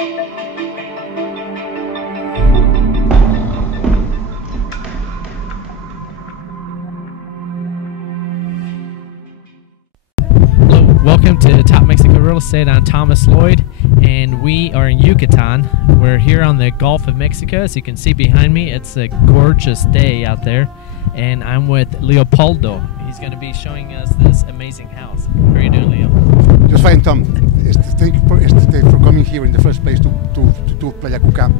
Welcome to Top Mexico Real Estate. I'm Thomas Lloyd, and we are in Yucatan. We're here on the Gulf of Mexico. As you can see behind me, it's a gorgeous day out there, and I'm with Leopoldo. He's going to be showing us this amazing house. How are you doing, Leo? Just fine, Tom. Thank you for coming here in the first place to Playa Kuka.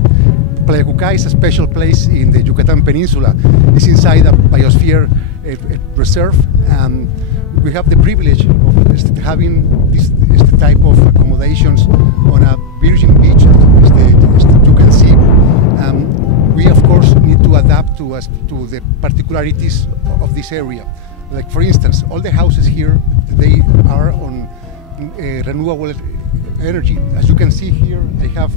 Playa Kuka is a special place in the Yucatan Peninsula. It's inside a biosphere reserve, and we have the privilege of having this type of accommodations on a virgin beach, as you can see. We of course need to adapt to the particularities of this area. Like for instance, all the houses here, they are on renewable energy. As you can see here, I have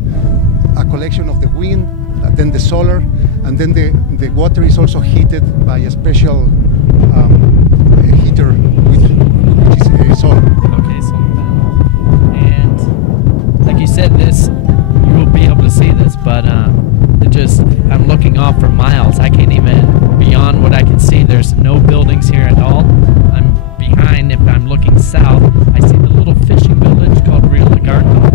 a collection of the wind, then the solar, and then the water is also heated by a special heater, which is solar. Okay, solar panel. And like you said, this, you will be able to see this, but I'm looking off for miles. I can't even, beyond what I can see, there's no buildings here at all. I'm behind, if I'm looking south, I see the little fishing village called Ecological.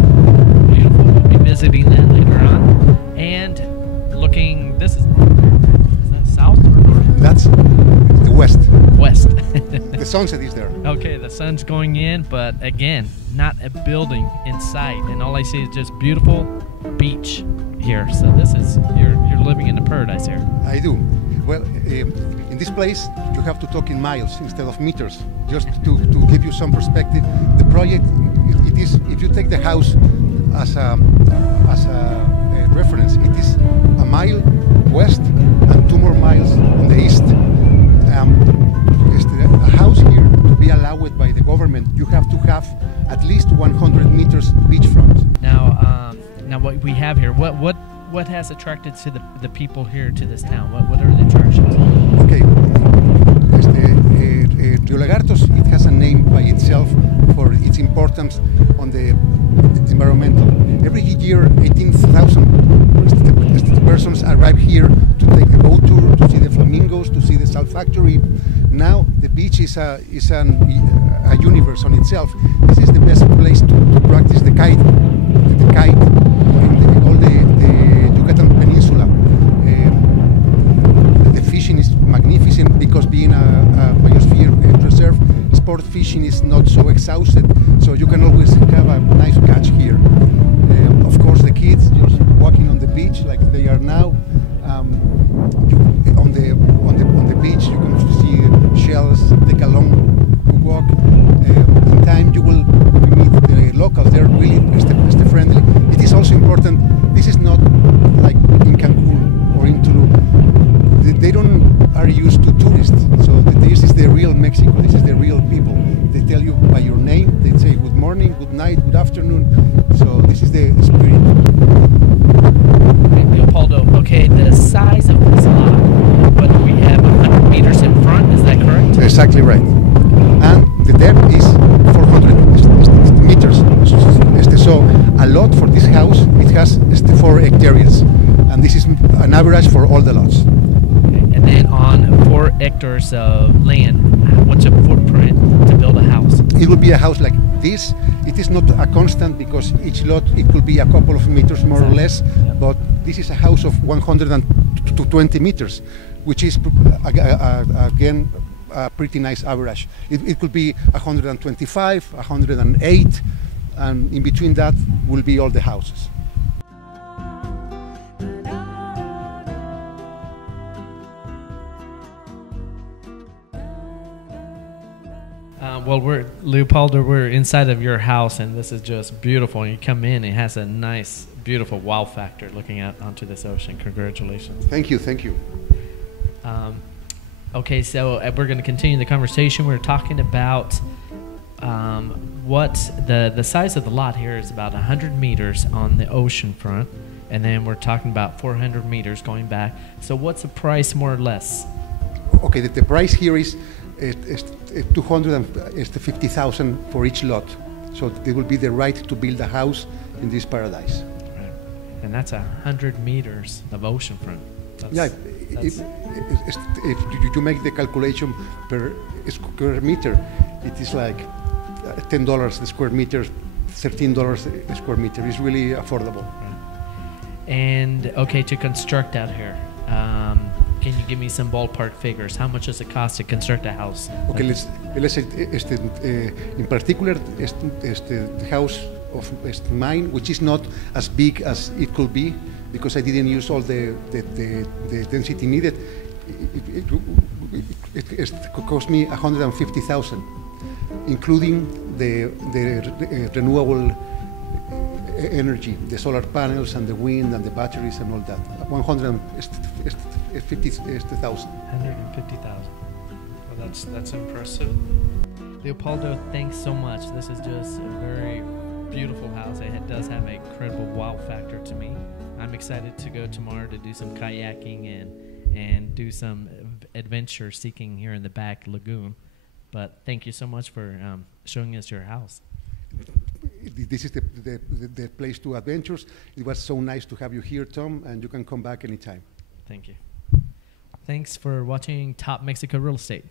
Beautiful, we'll be visiting that later on. And looking, is that south or north? That's the west. West. The sunset is there. Okay, the sun's going in, but again, not a building in sight, and all I see is just beautiful beach here. So this is, you're living in the paradise here. I do. Well, in this place, you have to talk in miles instead of meters. Just to give you some perspective, the project, it is, if you take the house as a reference, it is a mile west and 2 more miles on the east. A house here, to be allowed by the government, you have to have at least 100 meters beachfront. Now what we have here, what has attracted to the people here to this town? What are the attractions? Okay, Rio Lagartos, it has a name by itself for its importance on the environmental. Every year, 18,000 persons arrive here to take a boat tour, to see the flamingos, to see the salt factory. Now the beach is a universe on itself. This is the best place to practice the kite. The kite in all the Yucatan Peninsula. The fishing is magnificent because being a biosphere reserve, sport fishing is not so exhausted, so you can always have a nice catch here. Of course, the kids just walking on the beach like they are now. On the beach, you can see shells, take a long walk. In time, you will meet the locals. They're really friendly. It is also important. This is not like in Cancun or in Tulum. They are used to tourists. So this is the real Mexico. This is the real people. They tell you by your name. They say good morning, good night, good afternoon. So this is the spirit. Leopoldo, okay, the size of this lot, what we have 100 meters in front, is that correct? Exactly right. And the depth is 400 meters. So a lot for this house, it has 4 hectares, and this is an average for all the lots. Okay. And then on 4 hectares of land, what's a footprint to build a house? It will be a house like this. It is not a constant because each lot, it could be a couple of meters more or less, but this is a house of 120 meters, which is again a pretty nice average. It could be 125, 108, and in between that will be all the houses. Well, Leopoldo, we're inside of your house, and this is just beautiful. And you come in, it has a nice, beautiful wow factor looking out onto this ocean. Congratulations. Thank you, thank you. Okay, so we're going to continue the conversation. We're talking about what the size of the lot here is about 100 meters on the ocean front, and then we're talking about 400 meters going back. So what's the price more or less? Okay, the price here is 250,000 for each lot. So there will be the right to build a house in this paradise. Right. And that's 100 meters of oceanfront. Yeah, if you make the calculation per square meter, it is like $10 the square meter, $13 a square meter. It's really affordable. Right. And okay, to construct out here, can you give me some ballpark figures? How much does it cost to construct a house? Okay, let's say in particular the house of mine, which is not as big as it could be, because I didn't use all the density needed. It cost me $150,000, including the renewable energy, the solar panels and the wind and the batteries and all that. $150,000. Well, that's impressive. Leopoldo, thanks so much. This is just a very beautiful house. It does have an incredible wow factor to me. I'm excited to go tomorrow to do some kayaking and do some adventure seeking here in the back lagoon. But thank you so much for showing us your house. This is the place to adventures. It was so nice to have you here, Tom, and you can come back anytime. Thank you. Thanks for watching Top Mexico Real Estate.